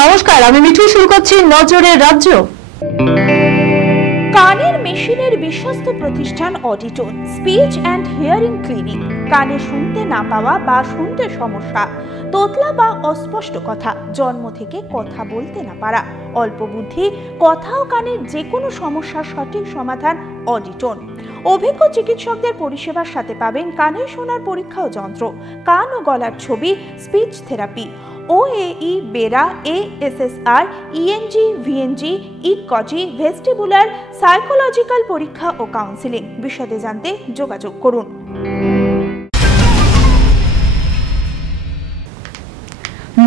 নমস্কার, আমি মিঠু। শুরু করছি নজরের রাজ্য। কানের মেশিনের বিশ্বস্ত প্রতিষ্ঠান অডিটন স্পিচ অ্যান্ড হিয়ারিং ক্লিনিক। কানে শুনতে না পাওয়া বা শুনতে সমস্যা, তোতলা বা অস্পষ্ট কথা, জন্ম থেকে কথা বলতে না পারা, অল্প বুদ্ধি, কথা ও কানের যে কোনো সমস্যার সঠিক সমাধান অডিটন। অভিজ্ঞ চিকিৎসকদের পরিষেবার সাথে পাবেন কানে শোনার পরীক্ষা ও যন্ত্র, কান ও গলার ছবি, speech therapy, OAE, BERA, ASSR, ENG, VNG, ইকজি, ভেস্টিবুলার, সাইকোলজিক্যাল পরীক্ষা ও কাউন্সিলিং। বিশদে জানতে যোগাযোগ করুন।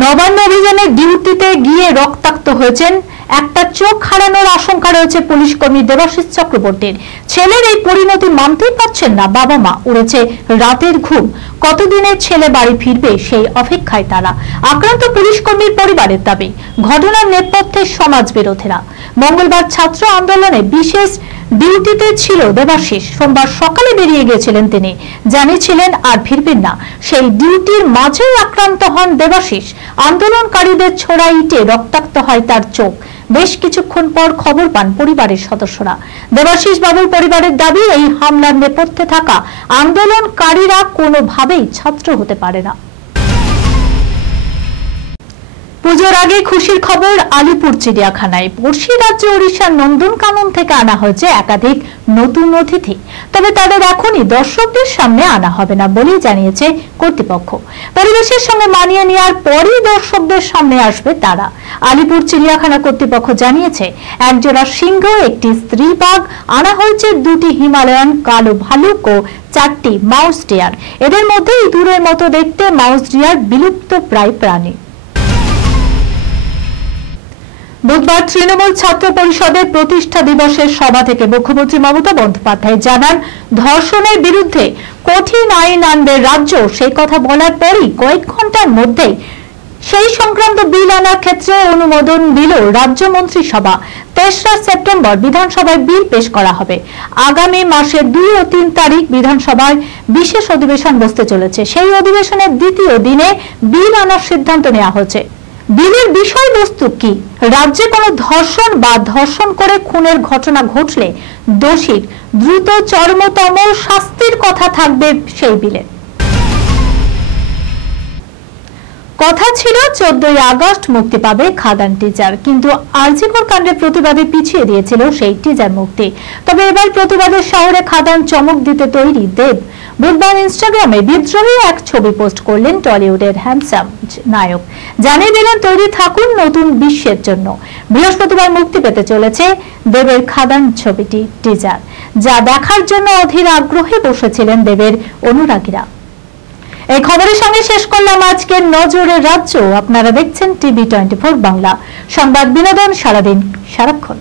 নবান্ন অভিযানে ডিউটিতে গিয়ে রক্তাক্ত হয়েছেন, একটা চোখ হারানোর আশঙ্কা রয়েছে পুলিশ কর্মী দেবাশিস চক্রবর্তীর। ছেলের এই পরিণতি মানতেই পারছেন না বাবা মা, উড়েছে রাতের ঘুম। কতদিনে ছেলে বাড়ি ফিরবে সেই অপেক্ষায় তারা। আক্রান্ত পুলিশ কর্মীর পরিবারের দাবি, ঘটনার নেপথ্যে সমাজ বিরোধীরা। মঙ্গলবার ছাত্র আন্দোলনে বিশেষ ডিউটিতে ছিল দেবাশিস। সোমবার সকালে বেরিয়ে গিয়েছিলেন তিনি, জানিয়েছিলেন আর ফিরবেন না। সেই ডিউটির মাঝেই আক্রান্ত হন দেবাশিস। আন্দোলনকারীদের ছোড়া ইটে রক্তাক্ত হয় তার চোখ। বেশ কিছুক্ষণ পর খবর পান পরিবারের সদস্যরা। দেবাশিস বাবুর পরিবারের দাবি, এই হামলার নেপথ্যে থাকা আন্দোলনকারীরা কোনোভাবেই ছাত্র হতে পারে না। পুজোর আগে খুশির খবর আলিপুর চিড়িয়াখানায়। পড়শি রাজ্য ওড়িশার নন্দনকানন থেকে আনা হয়েছে একাধিক নতুন অতিথি। তবে তাদের এখনই দর্শকদের সামনে আনা হবে না বলেই জানিয়েছে কর্তৃপক্ষ। পরিবেশের সঙ্গে মানিয়ে নেওয়ার পরই দর্শকদের সামনে আসবে তারা। আলিপুর চিড়িয়াখানা কর্তৃপক্ষ জানিয়েছে, একজোড়া সিংহ, একটি স্ত্রী বাঘ আনা হয়েছে, 2টি হিমালয়ান কালো ভালুক ও 4টি মাউস ডিয়ার। এদের মধ্যে ইঁদুরের মতো দেখতে মাউস ডিয়ার বিলুপ্ত প্রায় প্রাণী। বুধবার তৃণমূল ছাত্র পরিষদের প্রতিষ্ঠা দিবসের সভা থেকে মুখ্যমন্ত্রী মমতা বন্দ্যোপাধ্যায় জানান, ধর্ষণের বিরুদ্ধে কঠিন আইন আনবে রাজ্য। সেই কথা বলার পরই কয়েক ঘন্টার মধ্যেই সেই সংক্রান্ত বিল আনার ক্ষেত্রে অনুমোদন দিল রাজ্য মন্ত্রিসভা। 3রা সেপ্টেম্বর বিধানসভায় বিল পেশ করা হবে। আগামী মাসের 2 ও 3 তারিখ বিধানসভায় বিশেষ অধিবেশন বসতে চলেছে। সেই অধিবেশনের দ্বিতীয় দিনে বিল আনার সিদ্ধান্ত নেওয়া হয়েছে। বিলের বিষয়বস্তু কি? রাজ্যে কোনো ধর্ষণ বা ধর্ষণ করে খুনের ঘটনা ঘটলে দোষীর দ্রুত চরমতম শাস্তির কথা থাকবে সেই বিলে। কথা ছিল 14ই আগস্ট মুক্তি পাবে খাদান টিজার, কিন্তু আরজিকর কাণ্ডের প্রতিবাদে পিছিয়ে দিয়েছিল সেই টিজার মুক্তি। তবে এবার প্রতিবাদের শহরে খাদান চমক দিতে তৈরি দেব। বুধবার ইনস্টাগ্রামে বিদ্রোহী এক ছবি পোস্ট করলেন টলিউডের হ্যান্ডসাম নায়ক। জানিয়ে দিলেন, তৈরি থাকুন নতুন বিশ্বের জন্য। বৃহস্পতিবার মুক্তি পেতে চলেছে দেবের খাদান ছবিটি টিজার, যা দেখার জন্য অধীর আগ্রহে বসেছিলেন দেবের অনুরাগীরা। এই খবরের সঙ্গে শেষ করলাম আজকের নজরের রাজ্য। আপনারা দেখছেন TV24 বাংলা, সংবাদ বিনোদন সারাদিন সারাক্ষণ।